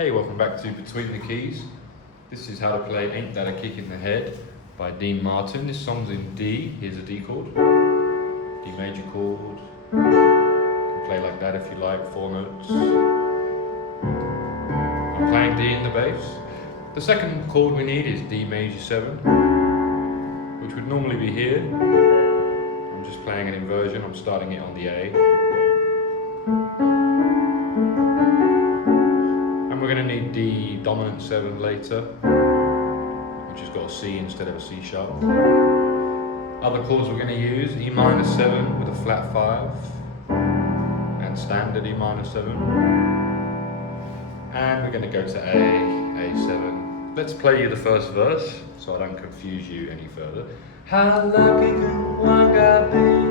Hey, welcome back to Between the Keys. This is how to play Ain't That a Kick in the Head by Dean Martin. This song's in D. Here's a D chord, D major chord. You can play like that if you like, 4 notes. I'm playing D in the bass. The second chord we need is D major 7, which would normally be here. I'm just playing an inversion. I'm starting it on the A. And we're going to need D dominant 7 later, which has got a C instead of a C sharp. Other chords we're going to use, E minor 7 with a flat 5, and standard E minor 7. And we're going to go to A7. Let's play you the first verse, so I don't confuse you any further. How lucky can one guy be?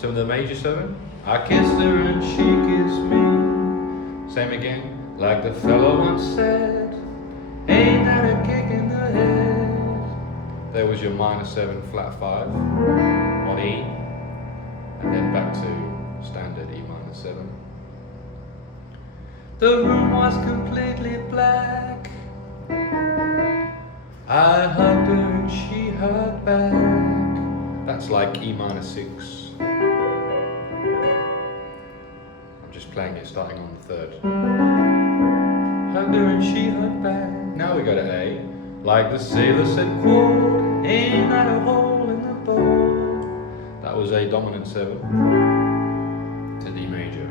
To the major 7, I kissed her and she kissed me. Same again. Like the fellow once said, ain't that a kick in the head? There was your minor 7 flat 5 on E, and then back to standard E minor 7. The room was completely black. I hugged her and she hugged back. That's like E minor 6. I'm just playing it starting on the 3rd. Hugged her and she hugged back. Now we go to A. Like the sailor said, quote, ain't that a hole in the boat? That was A dominant 7 to D major.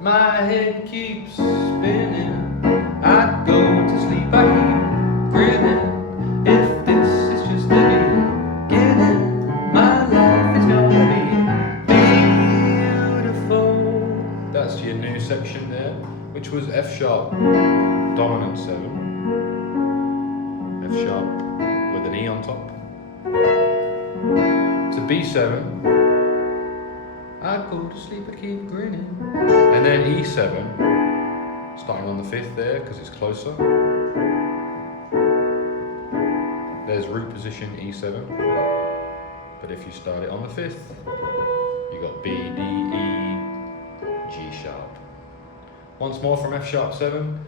My head keeps spinning. I go to sleep, I keep grinning. If this is just the beginning, my life is gonna be beautiful. That's your new section there, which was F sharp dominant 7, F sharp with an E on top, to B7, I go to sleep, I keep grinning, and then E7, starting on the 5th there because it's closer. There's root position E7, but if you start it on the 5th, you got B, D, E, G sharp. Once more from F sharp 7.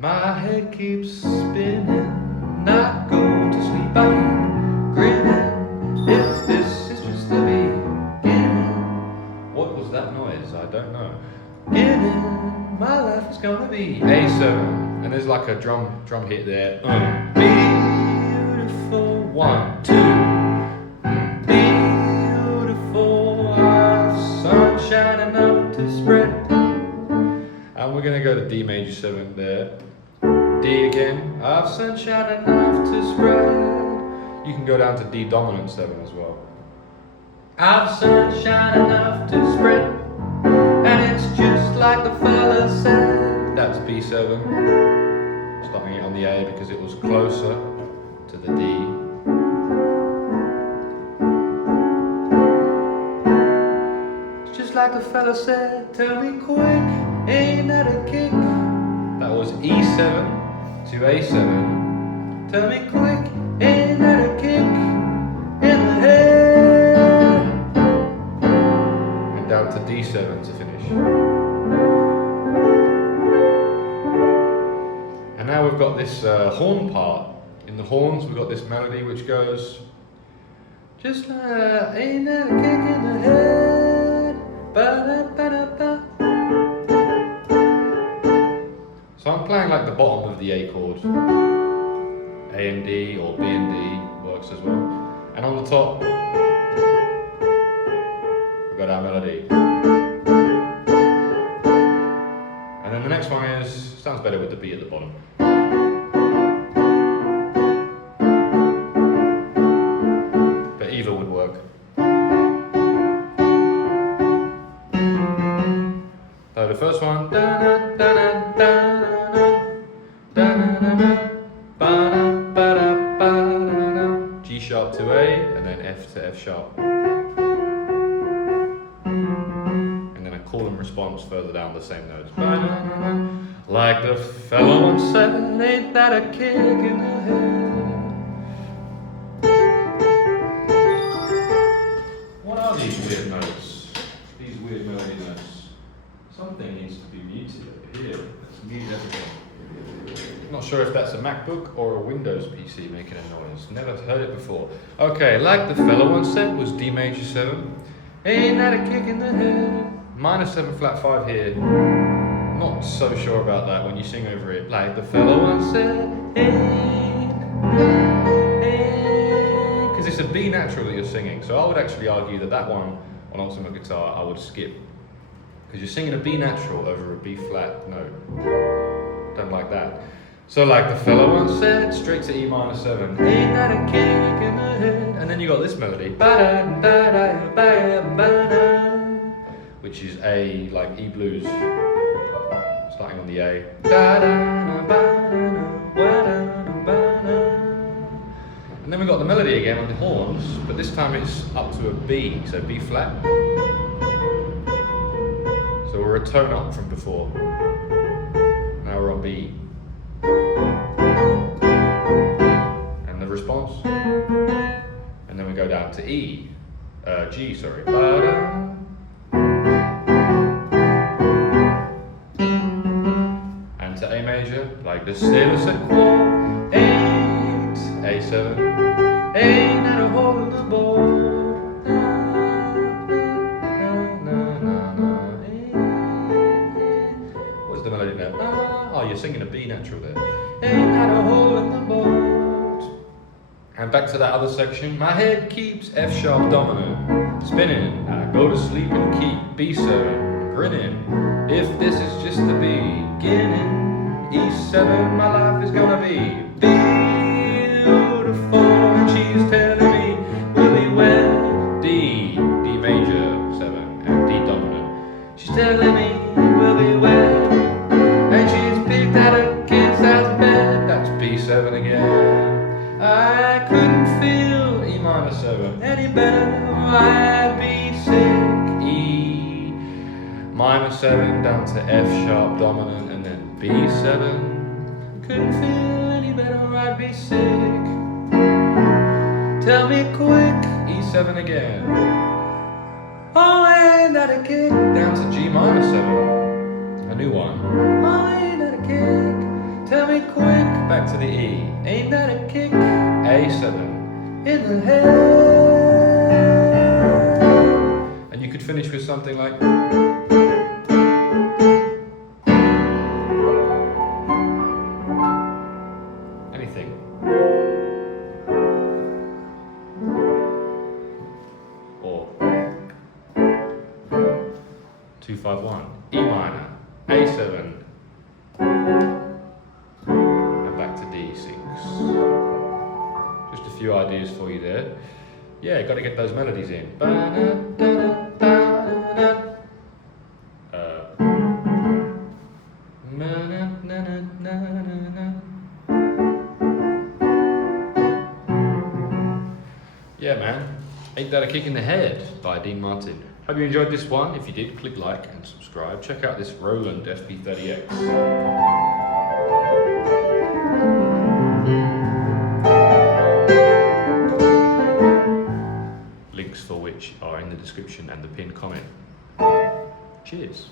My head keeps spinning, I go to sleep, I keep grinning. If this is just the beginning, what was that noise? I don't know. Beginning, my life is gonna be A7, and there's like a drum hit there. Beautiful, 1, 2. Beautiful, I've sunshine enough to spread. And we're going to go to D major 7 there. D again. I've sunshine enough to spread. You can go down to D dominant 7 as well. I've sunshine enough to spread. And it's just like the fella said. That's B7. Starting it on the A because it was closer to the D. It's just like the fella said. Tell me quick. Ain't that a kick? That was E7 to A7. Tell me quick, ain't that a kick in the head? And down to D7 to finish. And now we've got this horn part. In the horns we've got this melody which goes just like, ain't that a kick in the head? Ba-da-ba-da-ba. So I'm playing like the bottom of the A chord. A and D or B and D works as well. And on the top, we've got our melody. And then the next one sounds better with the B at the bottom. But either would work. So the first one, G sharp to A, and then F to F sharp. And then a call and response further down the same notes. Like the fellow once said, ain't that a kick in the head? What are these weird notes? These weird melody notes? So Something needs to be muted over here. Let's mute everything. Not sure if that's a MacBook or a Windows PC making a noise. Never heard it before. Okay, like the fella once said, was D major 7. Ain't that a kick in the head? Minor 7 flat 5 here. Not so sure about that when you sing over it. Like the fella once said, because it's a B natural that you're singing. So I would actually argue that that one on ultimate guitar I would skip. Because you're singing a B natural over a B flat note. Don't like that. So like the fella once said, straight to E minor 7. Ain't that a kick in the head? And then you got this melody. Which is A, like E blues. Starting on the A. And then we got the melody again on the horns, but this time it's up to a B, so B flat. So we're a tone up from before. Now we're on B. And the response. And then we go down to E. G, sorry. And to A major, like the sailor said, ain't A7, ain't that a hole in the board? What's the melody now? Oh, you're singing a B natural there. Ain't that a hole in the board? And back to that other section. My head keeps F sharp dominant, spinning. I go to sleep and keep B7, grinning. If this is just the beginning, E7, my life is gonna be beautiful. And she's telling me we'll be wed. D major 7 and D dominant. She's telling me we'll be wed. And she's picked out a kid's house bed. That's B7 again. I couldn't feel E minor 7 any better. I'd be sick. E minor 7 down to F sharp dominant and then B7. Couldn't feel any better. I'd be sick. Tell me quick. E7 again. Oh, ain't that a kick? Down to G minor 7. A new one. Oh, ain't that a kick? Tell me quick. Back to the E. Ain't that a kick? A7 in the head. And you could finish with something like. Anything. Or 2-5-1, E minor, A7, and back to D6. Just a few ideas for you there. Yeah, got to get those melodies in. Yeah, man. Ain't That a Kick in the Head by Dean Martin. Hope you enjoyed this one. If you did, click like and subscribe. Check out this Roland FP-30X. Links for which are in the description and the pinned comment. Cheers.